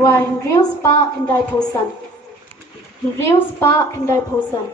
jinrwai real spark and die puson. Real spark and die puson.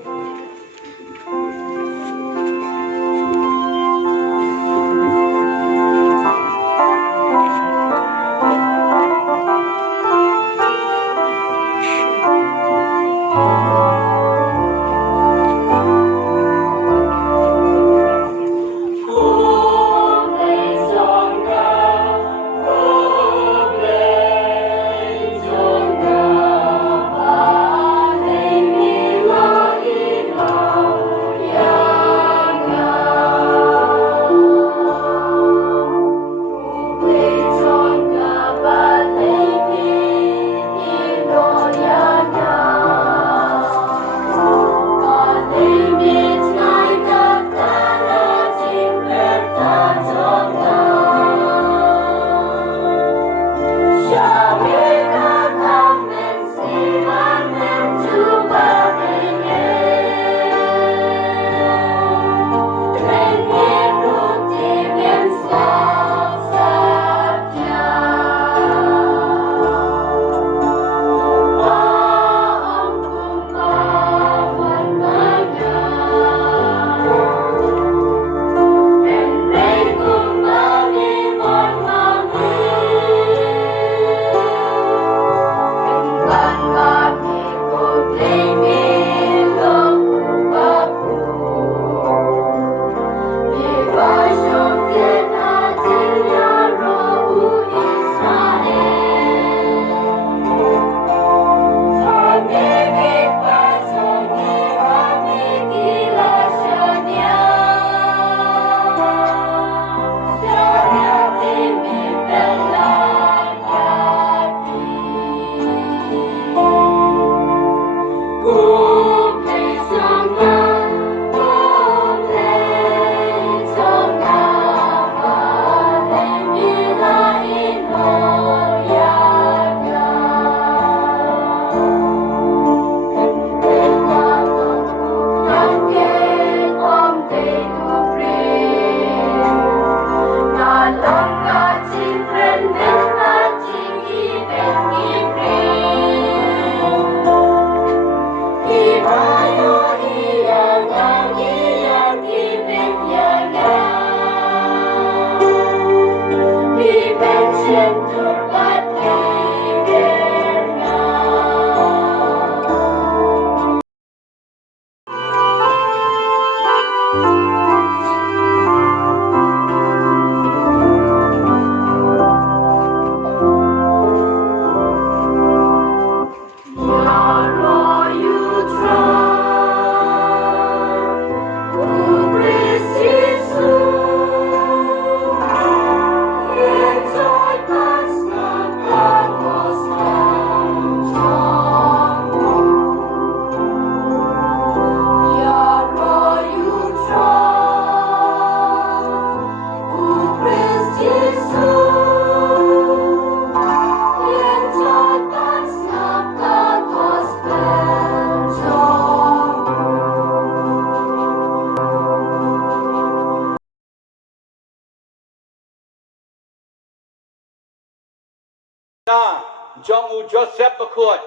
Jong uJoseph Bakhuid.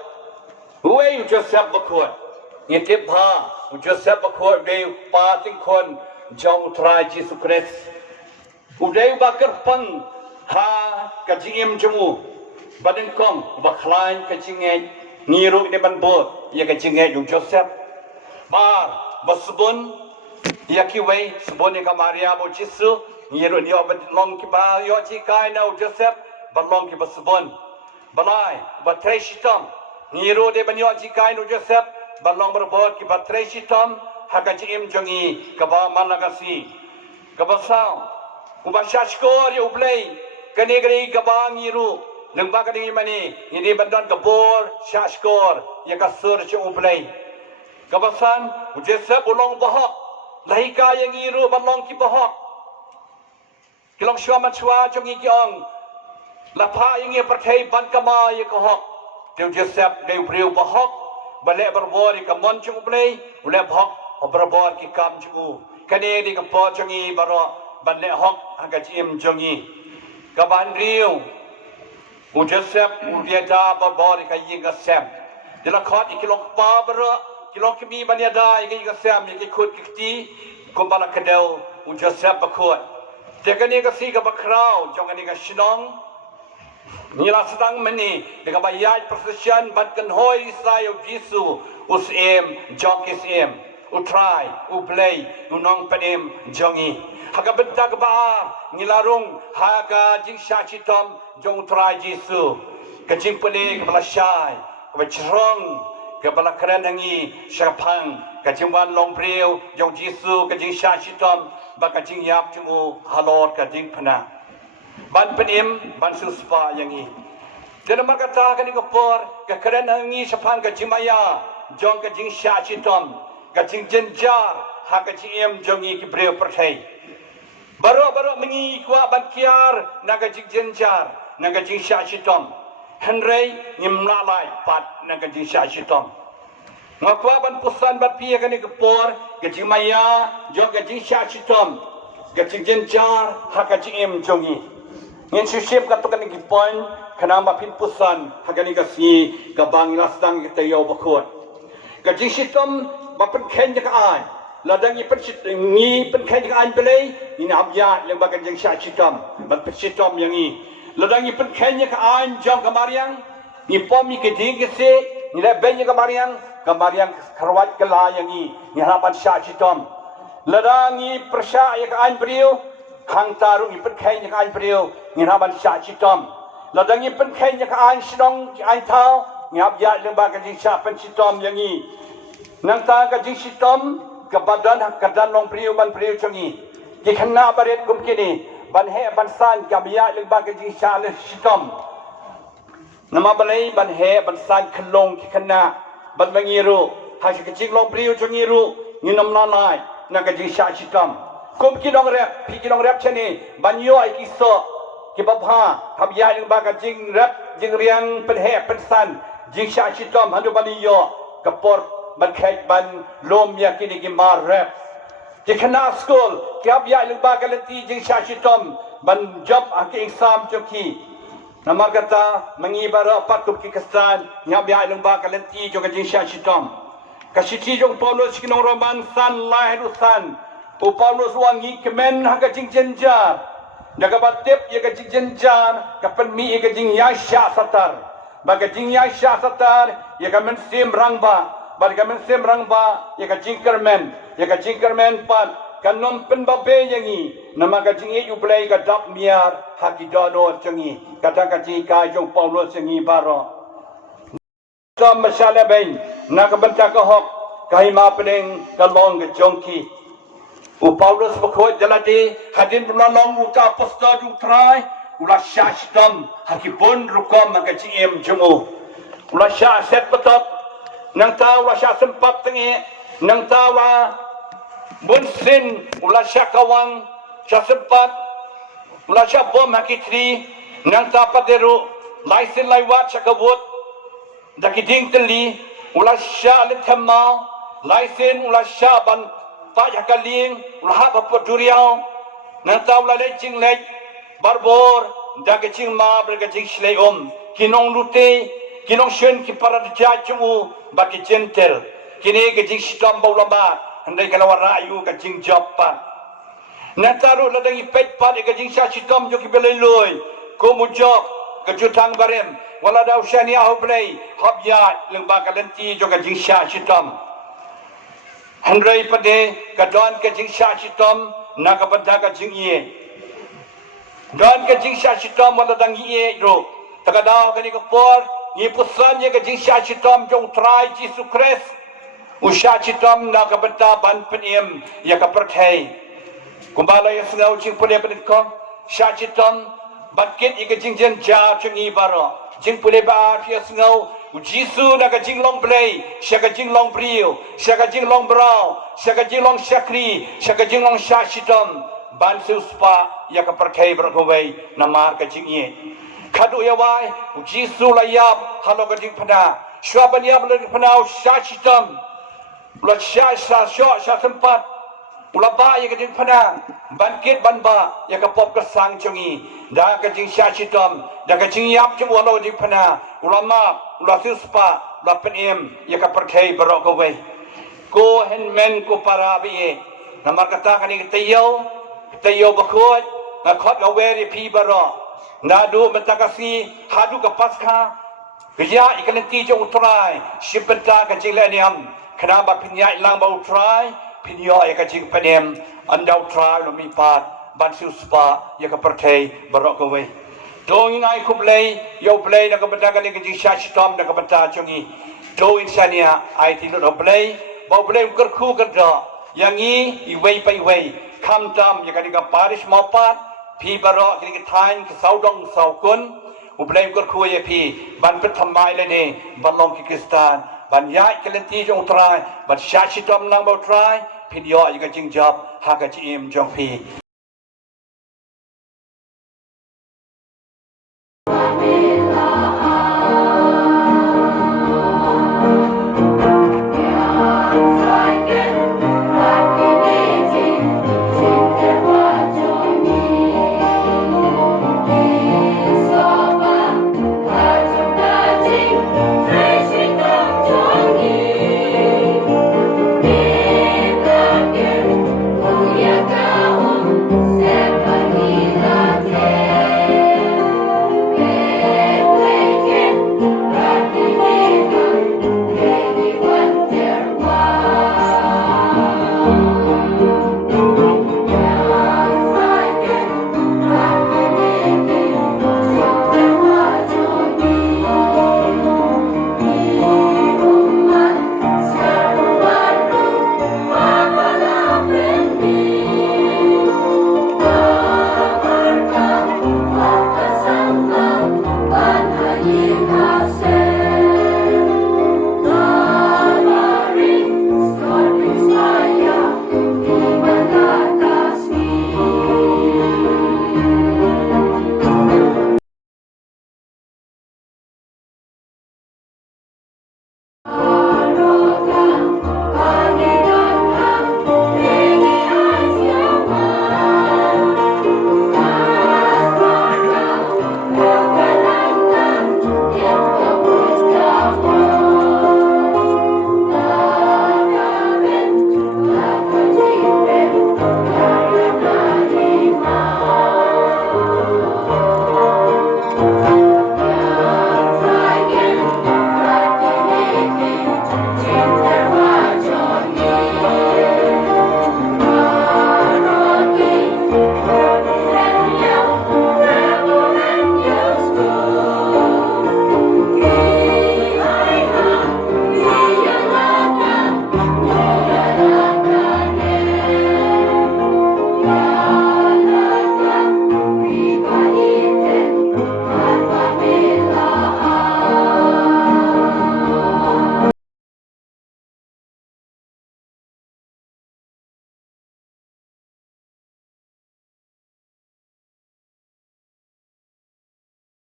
Who are uJoseph Bakhuid? Nghe tiếp ha, uJoseph Bakhuid đây pa tinh khôn Jong trai Jesus Christ. Udai bakar pang ha kajingim jemu. Badan kong baklain kajingay ngiru ini banbot ya kajingay uJoseph. Mar basbun ya kiway sabun ni kamaria bo Jesus ngiru ni obat long kiba yo chikai na uJoseph balong kibasbun. Balai batray shitam ngiru de banyo chikai na uJoseph balong berbot ki batray shitam hakajim jongi kaba malagasi kabasaw ubashashkor ya ublay kanigri kaba ngiru lengba kani mani ini bandan kabor shashkor ya kasur chu ublay kabasan uJoseph ulong bahak lahika yang ngiru balong ki bahak kilong shwa machwa jongi kiong lapa yang ia percaya ban kama ia kohok dia Joseph dia beriu bahok balik berbor di kamon cung play boleh bahok berbor ki kam cung kane di kapo jongi baro balik hok agak cim jongi kaban riu uJoseph udiada babori ka yinga sem de la khot ikilong pa bro kilong kimi banyada yinga sem yiki khut kiti kumbala kadel uJoseph Bakhuid tekani ka si ka bakrau jongani ka shnong nila sedang meni dengan bayar procession batkan hoi Israel Jesu usem jong isem utrai uplay unong penem jongi haga benta ka ba nilarung haga jing syachitom jong utrai Jesu ka jingpule ka balashai ka bachrong ka balakran hangi shaphang ka jingwan long priu jong Jesu ka jing syachitom ba ka jing yap jumu halor ka jing phana ban penim ban suspa yang ini. Dan mereka katakan ini kepor kerana ini shaphang ke jimaya jong ke jing syachitom ke jing jenjar hak ke jim jongi ke breu pertai. Baru mengi kuat ban kiar naga jing jenjar naga jing syachitom. Henry nyimlalai pat naga jing syachitom. Ngakwa ban pusan ban pia kan ini kepor ke jimaya jong ke jing syachitom ke jing jenjar hak ke jim jongi. Ngin sisip katakan ni poin kenapa pin pusan hagani kasi kabang ilasdang tayo Bakhuid kaji sitom bapen ken jak ai ladang i pen sit ngi pen ken jak ai belai ini abya yang bagan jeng sya sitom bapen sitom yang i ladang i pen ken jak ai jong kamariang ni pom i keding kese ni la ben jak kamariang karwat kala yang i ni harapan sya sitom ladang i persya jak ai beriu hang taru i pen ken jak ai beriu ni harapan sya sitom ladang i pen ken jak ai shnong ai thau ngap ya lembaga jing sya pen sitom yang i nang ta ka jing sitom ka badan kadan long priu man priu changi ki khana baret kum kini ban he ban san ka ya lembaga jing sya le sitom nama balai ban he ban san khlong ki khana ban mangiru ha shi ka jing long priu changi ru ni nam la lai na ka jing sya sitom kum ki dong rep pi ki dong rep chani ban yo ai ki so ki babha hab ya lembaga jing rep jing riang pen he pen san jing sya sitom hanu bani yo kapor ban khet ban lom ya kini ki mar rep ki khana school ki ab ya lugba kalati jing sya sitom ban job aki exam choki namar kata mangibara pakup ki kasan ngab ya lugba kalati jo jing sya sitom kasiti jong Paulus kinong roman san lahir san u Paulus wangi kemen ha ka jing jenjar daga batip ya ka jing jenjar ka penmi ya ka jing ya sya satar baga jing ya sya satar ya ka men sim rangba baga men sim rangba ya ka jingkermen pat kanom pen babe yangi nama ka jing e ublai ka dap miar hakidono changi kata ka jing ka jong Paulos yangi baro tom masala bain na ka banta ka hok kai ma peneng ka long ka jongki u Paulus Bakhuid jalati hadin long u ka apostol u trai ula syashtam hakipun rukom ka jing jumu ula syah set patop nang tahu lah syak sempat tengi nang tahu lah bunsin ulah syak kawang syak sempat ulah syak bom hakitri nang tahu paderu laisin laiwat syak kabut daki ding teli ulah syak lethamau laisin ulah syak ban pak jakaling ulah hap duriau nang tahu lah lecing lec barbor daki cing ma berga cing slei kinong lute kinong shen ki para jajumu baki gentle kini ke jing sitom baulamba andai kalau rayu ke jing joppa nataru ladang ipet pat ke jing sitom jo ki beleloi ko mujok ke jutang barem wala dau shani au play habya lengba kalenti jo ke jing sitom handrai pade ke don ke jing sitom na ka pada ke jing ye don ke jing sitom wala dang ye ro takadau ke ni ko por ni pusan ye ke jing sya chitom jong trai Jesu Christ u sya chitom na ka benta ban penim ya ka perthai kumbala ya sngau jing pule pen ko sya chitom bakit ye ke jing jen ja chengi baro jing pule ba ya sngau u Jesu na ka jing long play sya ka jing long brio sya ka jing long brau sya ka jing long syakri sya ka jing long sya chitom ban suspa ya ka perthai berkowai namar ka jing ye kadu ya wai Jesu layap halo ka jing pada syabania beli pada syachitam la syasha sya sempat ulaba ya kajing phana bankit banba ya kapop ka sang chungi da kajing shachitom da kajing yap chung walo jing phana ulama ulasuspa la penem ya kaperthei barok ko we ko henmen ko parabi namar kata kani tayo Bakhuid na khot aweri pi barok nadu mentakasi hadu ka paskha Gaya ikalenti jong utrai sibenta kajing leniam kenapa pinya ilang bau utrai pinyo ya kajing penem andau utrai lo mipat bansu spa ya kaperthei barok ko we dong ingai ku play yo play na kabenta kani kajing shachitom na kabenta chungi do insania ai ti lo play bau play kyrkhu kerja yang iwei pai wei kam tam ya kani ka parish mapat pi barok kini tain ke saudong saukun ublay kyrkhu ya pi ban pethamai le ni ban long ki kristan ban yai kelenti jong trai ban shachitom nang bau trai pinyo ya ka jingjap ha ka chim jong pi